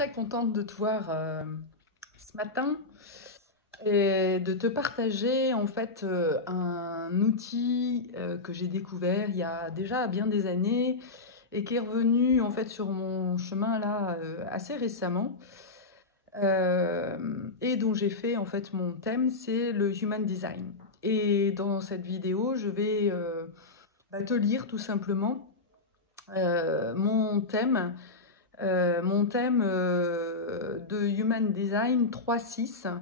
très contente de te voir ce matin et de te partager en fait un outil que j'ai découvert il y a déjà bien des années et qui est revenu en fait sur mon chemin là assez récemment et dont j'ai fait en fait mon thème, c'est le Human Design. Et dans cette vidéo, je vais te lire tout simplement mon thème de Human Design 3-6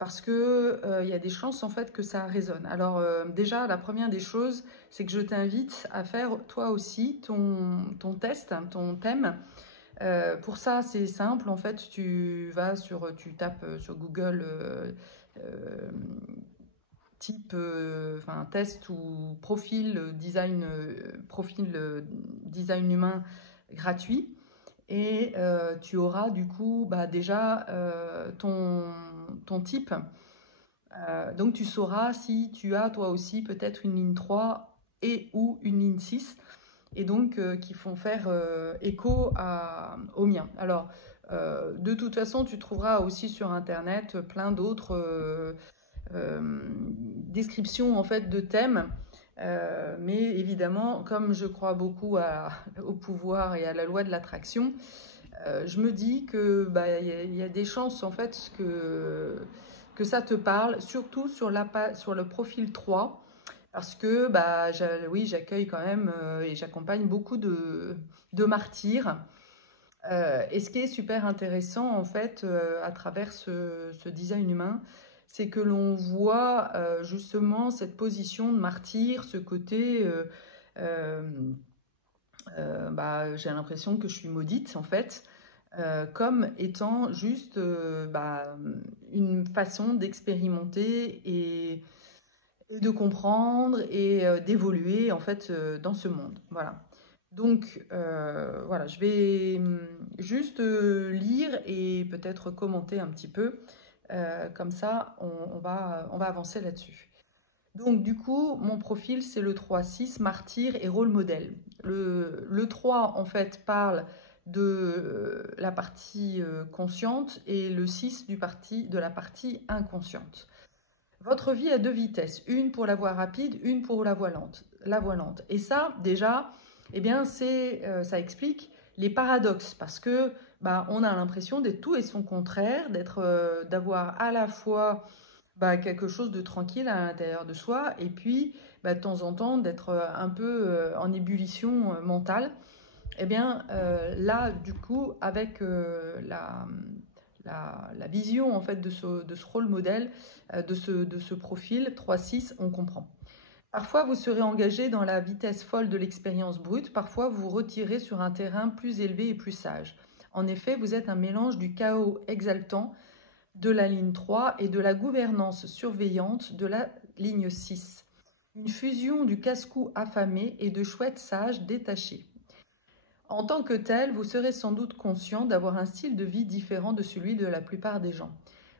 parce que il y a des chances en fait que ça résonne. Alors déjà, la première des choses, c'est que je t'invite à faire toi aussi ton test, ton thème. Pour ça, c'est simple. En fait, tu tapes sur Google euh, type, enfin test ou profil design humain gratuit. Et tu auras du coup déjà ton type. Donc tu sauras si tu as toi aussi peut-être une ligne 3 et ou une ligne 6 et donc qui font faire écho au mien. Alors de toute façon tu trouveras aussi sur internet plein d'autres descriptions en fait de thèmes. Mais évidemment, comme je crois beaucoup au pouvoir et à la loi de l'attraction, je me dis que y a des chances en fait que ça te parle, surtout sur le profil 3, parce que oui, j'accueille quand même et j'accompagne beaucoup de martyrs. Et ce qui est super intéressant en fait à travers ce design humain, c'est que l'on voit justement cette position de martyr, ce côté euh, j'ai l'impression que je suis maudite en fait, comme étant juste une façon d'expérimenter et de comprendre et d'évoluer en fait dans ce monde. Voilà. Donc voilà, je vais juste lire et peut-être commenter un petit peu. Comme ça, on va avancer là-dessus. Donc du coup, mon profil, c'est le 3-6, martyr et rôle modèle. Le 3, en fait, parle de la partie consciente et le 6 de la partie inconsciente. Votre vie a deux vitesses, une pour la voie rapide, une pour la voie lente. Et ça, déjà, eh bien, ça explique les paradoxes parce que on a l'impression d'être tout et son contraire, d'avoir à la fois quelque chose de tranquille à l'intérieur de soi et puis de temps en temps d'être un peu en ébullition mentale. Eh bien, là, du coup, avec la vision en fait de ce rôle modèle, de ce profil 3-6, on comprend. Parfois, vous serez engagé dans la vitesse folle de l'expérience brute, parfois vous retirez sur un terrain plus élevé et plus sage. En effet, vous êtes un mélange du chaos exaltant de la ligne 3 et de la gouvernance surveillante de la ligne 6. Une fusion du casse-cou affamé et de chouettes sages détachés. En tant que tel, vous serez sans doute conscient d'avoir un style de vie différent de celui de la plupart des gens.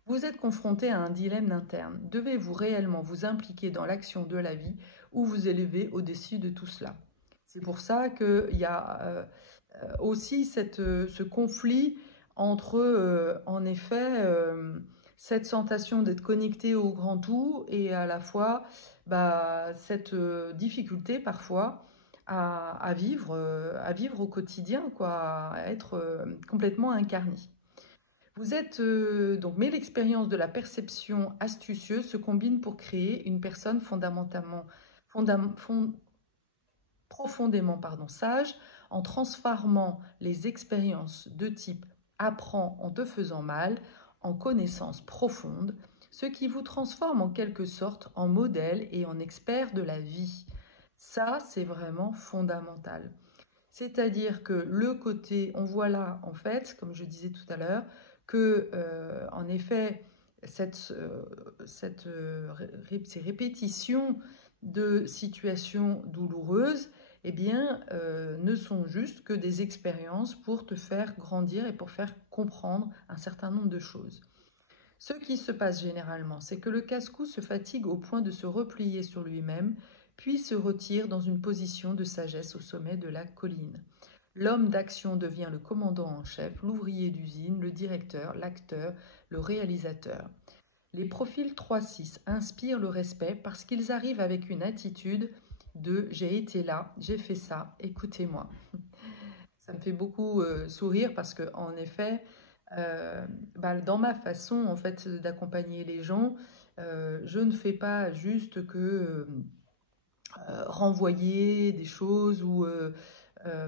Vous êtes confronté à un dilemme interne. Devez-vous réellement vous impliquer dans l'action de la vie ou vous élever au-dessus de tout cela? C'est pour ça qu'il y a aussi ce conflit entre, en effet, cette sensation d'être connecté au grand tout et à la fois cette difficulté parfois à vivre au quotidien, quoi, à être complètement incarné. Vous êtes mais l'expérience de la perception astucieuse se combine pour créer une personne profondément sage en transformant les expériences de type apprends en te faisant mal en connaissances profondes, ce qui vous transforme en quelque sorte en modèle et en expert de la vie. Ça, c'est vraiment fondamental. C'est-à-dire que le côté, on voit là, en fait, comme je disais tout à l'heure, que, en effet, ces répétitions de situations douloureuses, eh bien, ne sont juste que des expériences pour te faire grandir et pour faire comprendre un certain nombre de choses. Ce qui se passe généralement, c'est que le casse-cou se fatigue au point de se replier sur lui-même, puis se retire dans une position de sagesse au sommet de la colline. L'homme d'action devient le commandant en chef, l'ouvrier d'usine, le directeur, l'acteur, le réalisateur. Les profils 3-6 inspirent le respect parce qu'ils arrivent avec une attitude de j'ai été là, j'ai fait ça, écoutez-moi. Ça me fait beaucoup sourire parce que en effet, dans ma façon en fait d'accompagner les gens, je ne fais pas juste que renvoyer des choses ou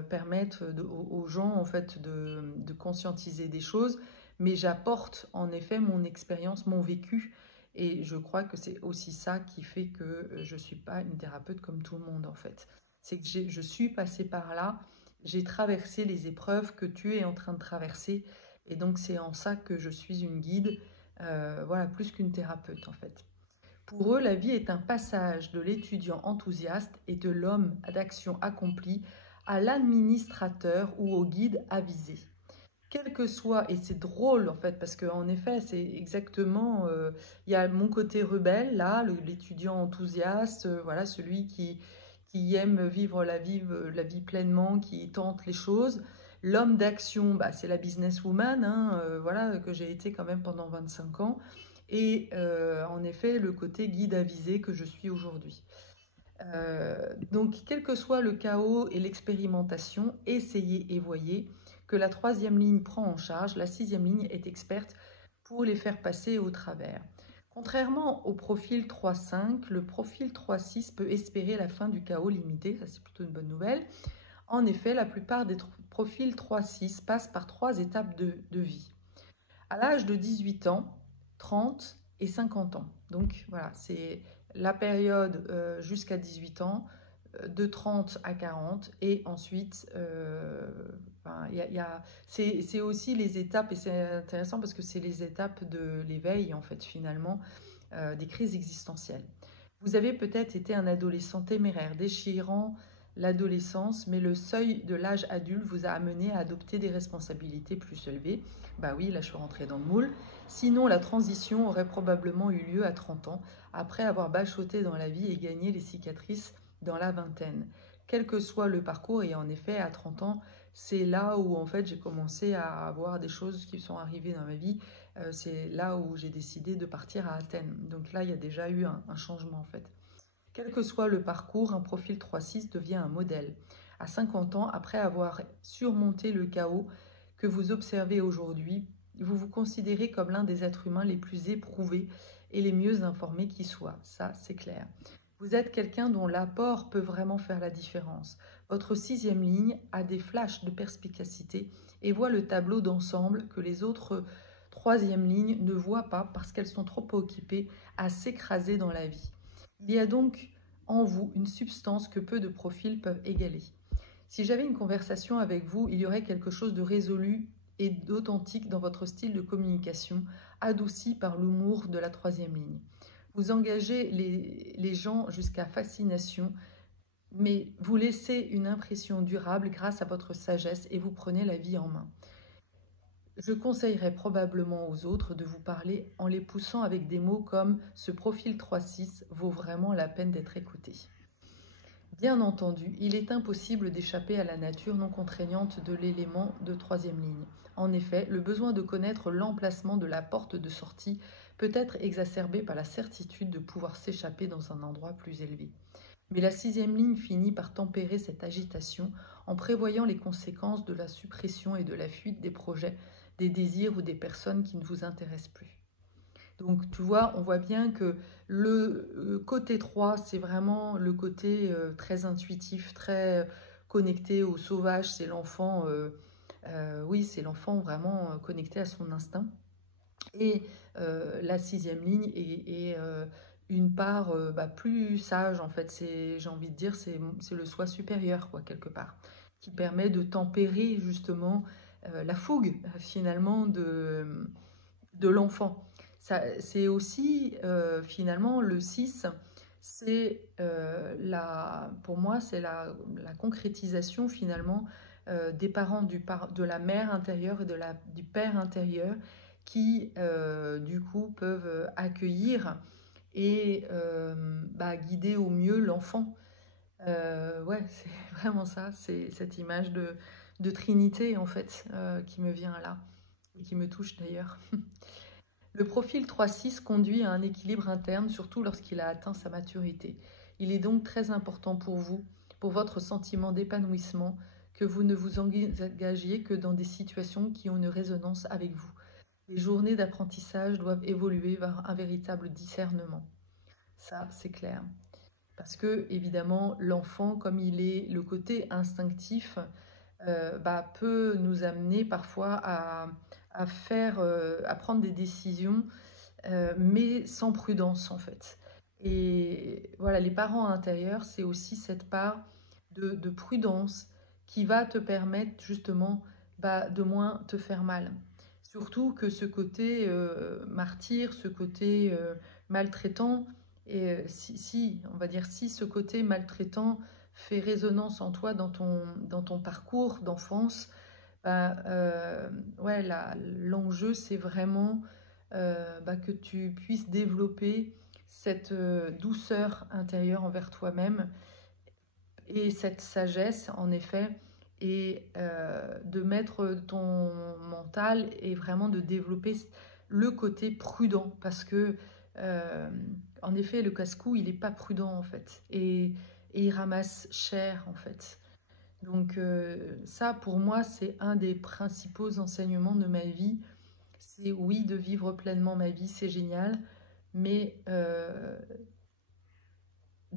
permettre aux gens en fait de conscientiser des choses, mais j'apporte en effet mon expérience, mon vécu, et je crois que c'est aussi ça qui fait que je suis pas une thérapeute comme tout le monde en fait. C'est que je suis passée par là, j'ai traversé les épreuves que tu es en train de traverser, et donc c'est en ça que je suis une guide, voilà, plus qu'une thérapeute en fait. Pour eux, la vie est un passage de l'étudiant enthousiaste et de l'homme d'action accompli à l'administrateur ou au guide avisé. Quel que soit, et c'est drôle en fait, parce qu'en effet, c'est exactement, il y a mon côté rebelle, là, l'étudiant enthousiaste, voilà, celui qui aime vivre la vie pleinement, qui tente les choses. L'homme d'action, bah, c'est la businesswoman, hein, voilà, que j'ai été quand même pendant 25 ans. Et en effet, le côté guide avisé que je suis aujourd'hui. Donc, quel que soit le chaos et l'expérimentation, essayez et voyez que la troisième ligne prend en charge, la sixième ligne est experte pour les faire passer au travers. Contrairement au profil 3-5, le profil 3-6 peut espérer la fin du chaos limité, ça c'est plutôt une bonne nouvelle. En effet, la plupart des profils 3-6 passent par 3 étapes de vie. À l'âge de 18 ans, 30 et 50 ans. Donc voilà, c'est la période jusqu'à 18 ans, de 30 à 40, et ensuite, c'est aussi les étapes, et c'est intéressant parce que c'est les étapes de l'éveil, en fait, finalement, des crises existentielles. Vous avez peut-être été un adolescent téméraire, déchirant l'adolescence, mais le seuil de l'âge adulte vous a amené à adopter des responsabilités plus élevées. Bah oui, là je suis rentrée dans le moule. Sinon, la transition aurait probablement eu lieu à 30 ans, après avoir bachoté dans la vie et gagné les cicatrices dans la vingtaine. Quel que soit le parcours, et en effet, à 30 ans, c'est là où en fait j'ai commencé à avoir des choses qui sont arrivées dans ma vie. C'est là où j'ai décidé de partir à Athènes. Donc là, il y a déjà eu un changement en fait. Quel que soit le parcours, un profil 3-6 devient un modèle. À 50 ans, après avoir surmonté le chaos que vous observez aujourd'hui, vous vous considérez comme l'un des êtres humains les plus éprouvés et les mieux informés qui soient. Ça, c'est clair. Vous êtes quelqu'un dont l'apport peut vraiment faire la différence. Votre sixième ligne a des flashs de perspicacité et voit le tableau d'ensemble que les autres troisième lignes ne voient pas parce qu'elles sont trop occupées à s'écraser dans la vie. Il y a donc en vous une substance que peu de profils peuvent égaler. Si j'avais une conversation avec vous, il y aurait quelque chose de résolu et d'authentique dans votre style de communication, adouci par l'humour de la troisième ligne. Vous engagez les gens jusqu'à fascination, mais vous laissez une impression durable grâce à votre sagesse et vous prenez la vie en main. Je conseillerais probablement aux autres de vous parler en les poussant avec des mots comme « ce profil 3-6 vaut vraiment la peine d'être écouté ». Bien entendu, il est impossible d'échapper à la nature non contraignante de l'élément de troisième ligne. En effet, le besoin de connaître l'emplacement de la porte de sortie peut être exacerbé par la certitude de pouvoir s'échapper dans un endroit plus élevé. Mais la sixième ligne finit par tempérer cette agitation en prévoyant les conséquences de la suppression et de la fuite des projets, des désirs ou des personnes qui ne vous intéressent plus. Donc tu vois, on voit bien que le côté 3, c'est vraiment le côté très intuitif, très connecté au sauvage, c'est l'enfant, oui, c'est l'enfant vraiment connecté à son instinct. Et la sixième ligne est une part plus sage, en fait, j'ai envie de dire, c'est le soi supérieur, quoi, quelque part, qui permet de tempérer justement la fougue, finalement, de l'enfant. C'est aussi, finalement, le 6, c'est pour moi, c'est la concrétisation, finalement, des parents, de la mère intérieure et du père intérieur, qui, du coup, peuvent accueillir et guider au mieux l'enfant. Ouais, c'est vraiment ça, c'est cette image de Trinité, en fait, qui me vient là, et qui me touche d'ailleurs. Le profil 3-6 conduit à un équilibre interne, surtout lorsqu'il a atteint sa maturité. Il est donc très important pour vous, pour votre sentiment d'épanouissement, que vous ne vous engagiez que dans des situations qui ont une résonance avec vous. Les journées d'apprentissage doivent évoluer vers un véritable discernement. Ça, c'est clair. Parce que, évidemment, l'enfant, comme il est le côté instinctif, peut nous amener parfois à prendre des décisions, mais sans prudence en fait. Et voilà, les parents intérieurs, c'est aussi cette part de prudence qui va te permettre justement de moins te faire mal. Surtout que ce côté martyr, ce côté maltraitant, et on va dire, si ce côté maltraitant fait résonance en toi dans ton parcours d'enfance, ouais, l'enjeu, c'est vraiment que tu puisses développer cette douceur intérieure envers toi-même et cette sagesse, en effet, et de mettre ton mental et vraiment de développer le côté prudent parce que, euh, en effet, le casse-cou, il n'est pas prudent en fait et il ramasse cher en fait. Donc ça, pour moi, c'est un des principaux enseignements de ma vie. C'est oui, de vivre pleinement ma vie, c'est génial, mais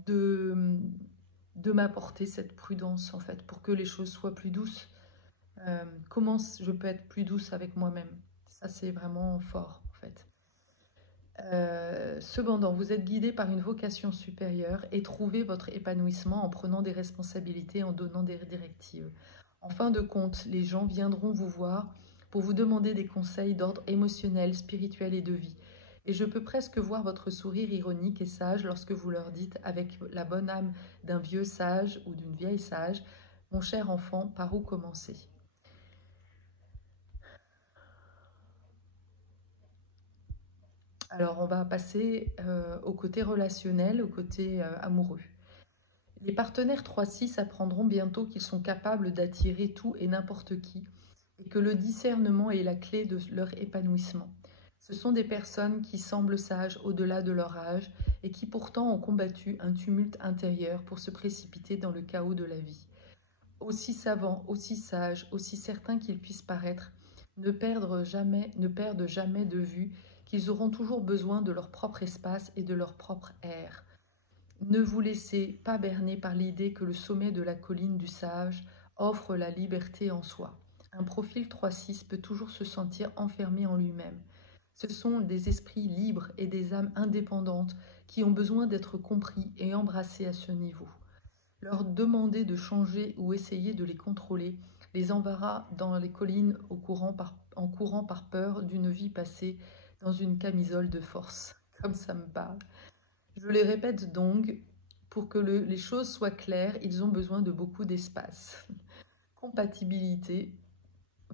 de, de m'apporter cette prudence, en fait, pour que les choses soient plus douces. Comment je peux être plus douce avec moi-même? Ça, c'est vraiment fort, en fait. Cependant, vous êtes guidé par une vocation supérieure et trouvez votre épanouissement en prenant des responsabilités, en donnant des directives. En fin de compte, les gens viendront vous voir pour vous demander des conseils d'ordre émotionnel, spirituel et de vie. Et je peux presque voir votre sourire ironique et sage lorsque vous leur dites, avec la bonne âme d'un vieux sage ou d'une vieille sage, mon cher enfant, par où commencer? Alors, on va passer au côté relationnel, au côté amoureux. Les partenaires 3-6 apprendront bientôt qu'ils sont capables d'attirer tout et n'importe qui et que le discernement est la clé de leur épanouissement. Ce sont des personnes qui semblent sages au-delà de leur âge et qui pourtant ont combattu un tumulte intérieur pour se précipiter dans le chaos de la vie. Aussi savants, aussi sages, aussi certains qu'ils puissent paraître, ne perdent jamais de vue qu'ils auront toujours besoin de leur propre espace et de leur propre air. Ne vous laissez pas berner par l'idée que le sommet de la colline du sage offre la liberté en soi. Un profil 3-6 peut toujours se sentir enfermé en lui-même. Ce sont des esprits libres et des âmes indépendantes qui ont besoin d'être compris et embrassés à ce niveau. Leur demander de changer ou essayer de les contrôler les enverra dans les collines en courant par peur d'une vie passée dans une camisole de force. Comme ça me parle. Je les répète donc, pour que les choses soient claires, ils ont besoin de beaucoup d'espace. Compatibilité,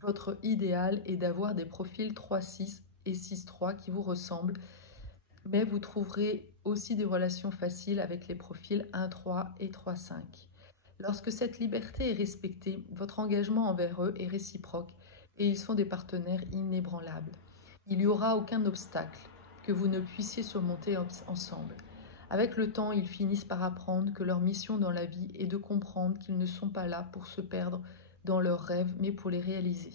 votre idéal est d'avoir des profils 3-6 et 6-3 qui vous ressemblent, mais vous trouverez aussi des relations faciles avec les profils 1-3 et 3-5. Lorsque cette liberté est respectée, votre engagement envers eux est réciproque et ils sont des partenaires inébranlables. Il n'y aura aucun obstacle que vous ne puissiez surmonter ensemble. Avec le temps, ils finissent par apprendre que leur mission dans la vie est de comprendre qu'ils ne sont pas là pour se perdre dans leurs rêves, mais pour les réaliser.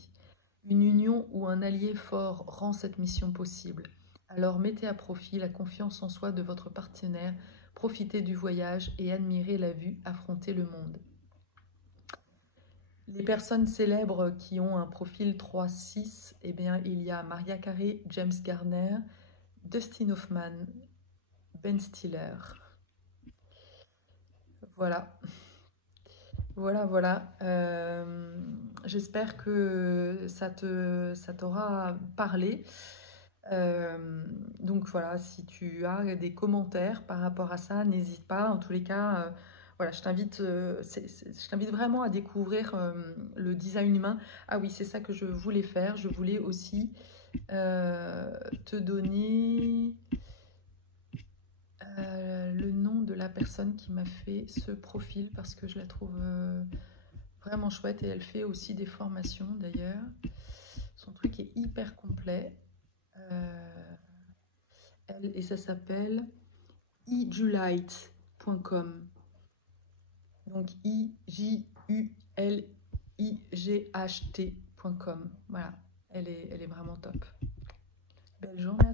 Une union ou un allié fort rend cette mission possible. Alors mettez à profit la confiance en soi de votre partenaire, profitez du voyage et admirez la vue affronter le monde. Les personnes célèbres qui ont un profil 3-6, eh bien, il y a Mariah Carey, James Garner, Dustin Hoffman, Ben Stiller. Voilà. Voilà. J'espère que ça t'aura parlé. Donc voilà, si tu as des commentaires par rapport à ça, n'hésite pas. En tous les cas, voilà, je t'invite vraiment à découvrir le design humain. Ah oui, c'est ça que je voulais faire. Je voulais aussi te donner le nom de la personne qui m'a fait ce profil parce que je la trouve vraiment chouette et elle fait aussi des formations d'ailleurs. Son truc est hyper complet. Et ça s'appelle ijulite.com. Donc IJULIGHT.com. Voilà, elle est vraiment top. Belle journée à toi.